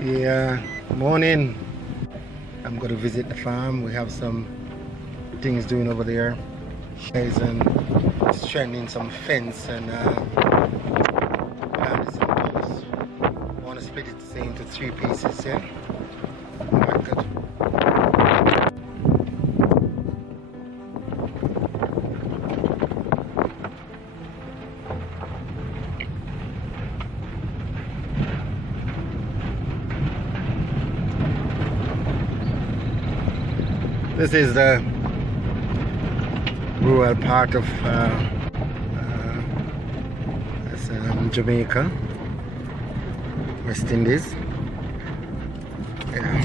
Yeah, morning. I'm going to visit the farm. We have some things doing over there. Guys, and strengthening some fence and planting some posts. I want to split it into 3 pieces. Yeah. Alright, good. This is the rural part of Jamaica, West Indies. Yeah.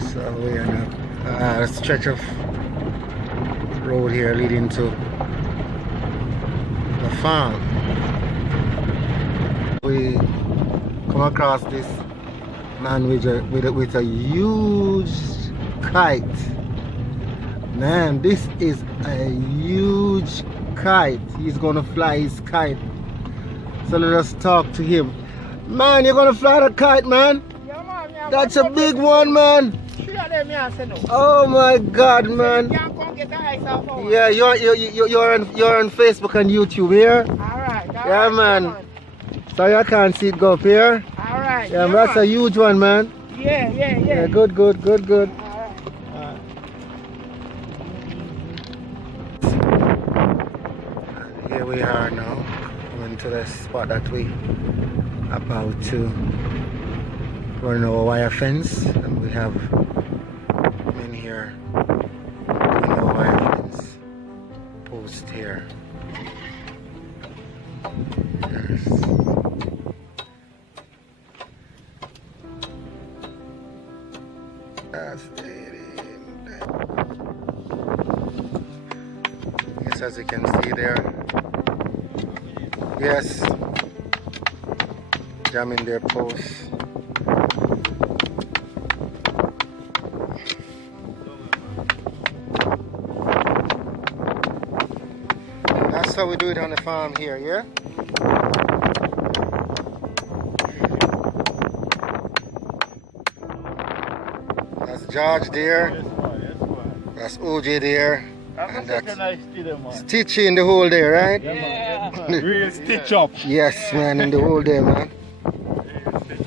So we are on a stretch of road here leading to the farm. We come across this man with a huge kite. Man, this is a huge kite. He's gonna fly his kite. So let us talk to him. Man, you're gonna fly the kite, man? Yeah, man, yeah, that's a big one, man. Oh my God, man. Yeah, you're on Facebook and YouTube here. Alright. Yeah, man. So I can't see it go up here. Alright. Yeah, that's a huge one, man. Yeah. Good. Alright. Here we are now, coming to the spot that we about to run our wire fence, and we have men here doing our wire fence post here. Yes. Yes, as you can see there. Yes, jamming their posts. That's how we do it on the farm here, yeah? That's George there. That's OJ there. And that's Stitchy in the hole there, right? Yeah. Real stitch up. Yes, man, in the hole there, man.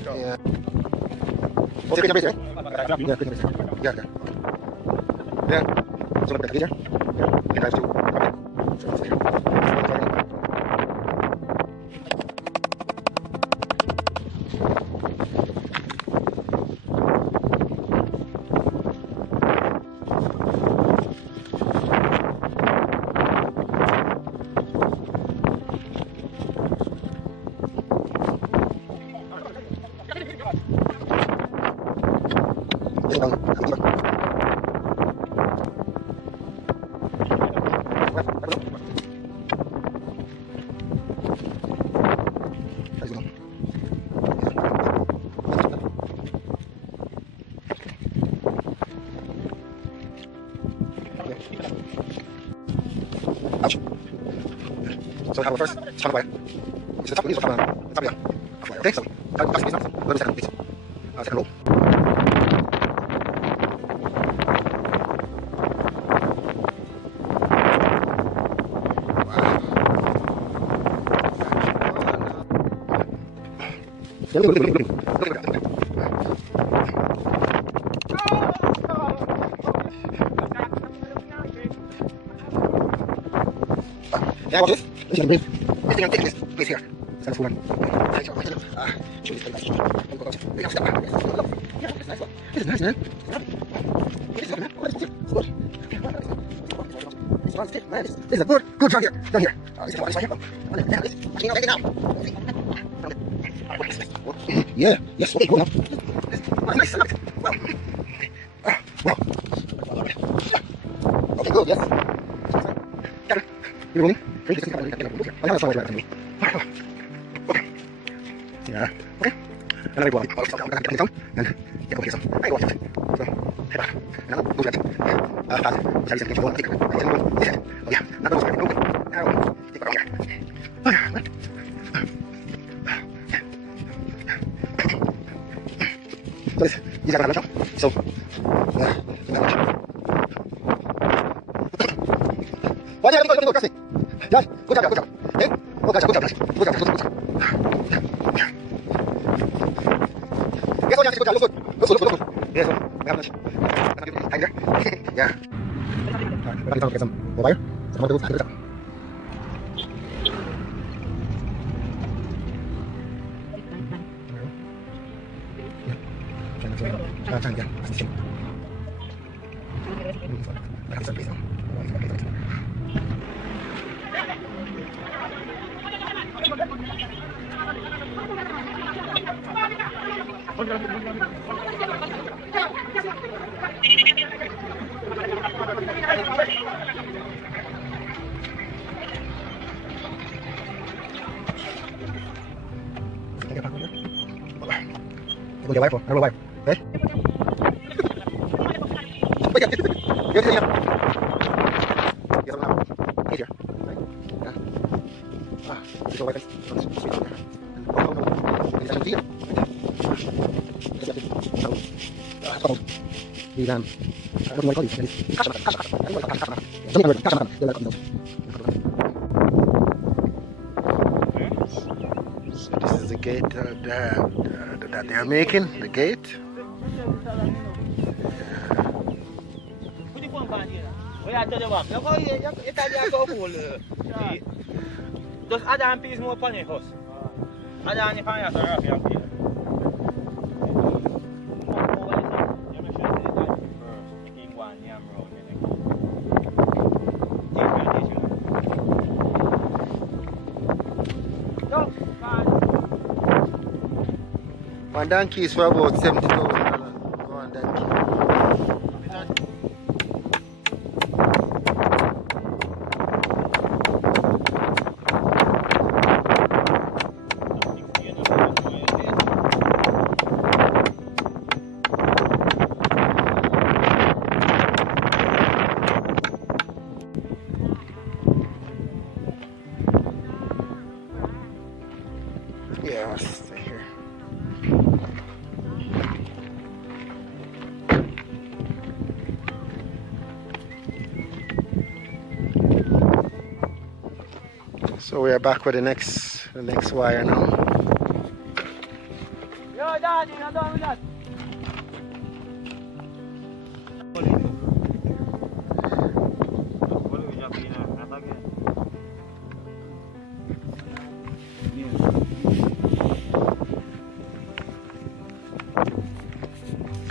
Yeah. Okay, can you right? Yeah, can you yeah. Yeah. So like that here. Yeah. You can drive to. So we have our first strong wire. It's the top, we need to top wire. Okay, so that's the second please. Second row. Yeah, watch this. This is the this thing I'm taking this place here. That's the one. This is nice, man. This is good, man. This is a good shot here. Down here. This is right here. Yeah. Yes. Okay. Good enough. Nice. I like it. Well. Okay. Good. Yes. You rolling? Okay. Yeah. Okay. And then I go out. And get over here some. I go out. So, head back. And I'll go to that. Shall we say, oh yeah. Not those very open. Now, take it around here. So this, these are gonna so yeah. Why did I go cross it? Josh, good job, good job. Hey? Oh gosh, good job, Josh. Good job, good job. Yes, oh, yeah, good job, look good. Look good, look good. Yes, oh, we have much. Time there. Yeah. We're going to get some more wire. Some more tools. Good job. Trying to get assistant. I have some place now. Go get wire for. I roll wire. Okay? Get it up. Get it up. Easier. Right? Yeah. Ah, this is wire. Sweet on there. Oh, no. This is here. This is the gate that they are making, the gate. Just add on piece more upon it, house. Add on the pan, so rough, you have one donkey is for about $70,000. One donkey. Yeah, stay here. So we are back with the next wire now. Yo, Daddy, I'm done with that.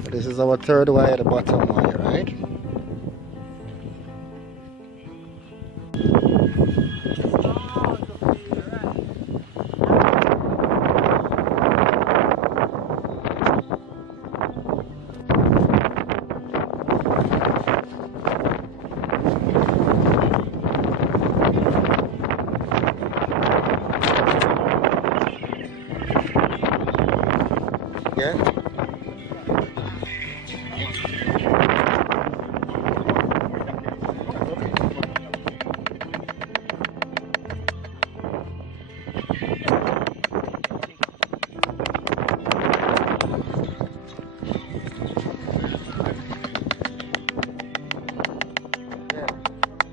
So this is our third wire, the bottom wire, right? Yeah.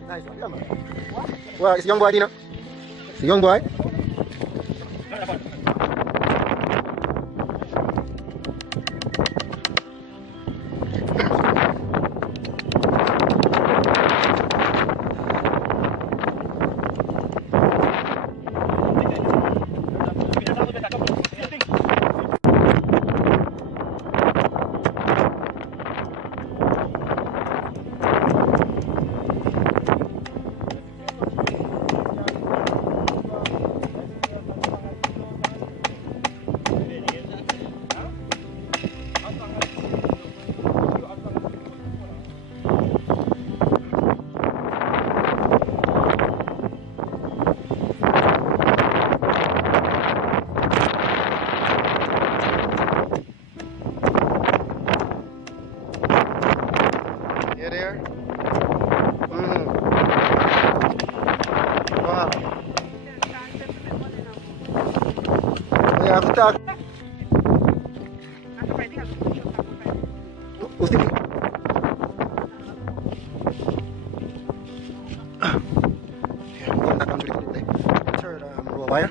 Nice one, come on. Well, it's a young boy, Dino. It's a young boy. You there? Wow. We have to talk. What's the yeah, going back onto the third row wire.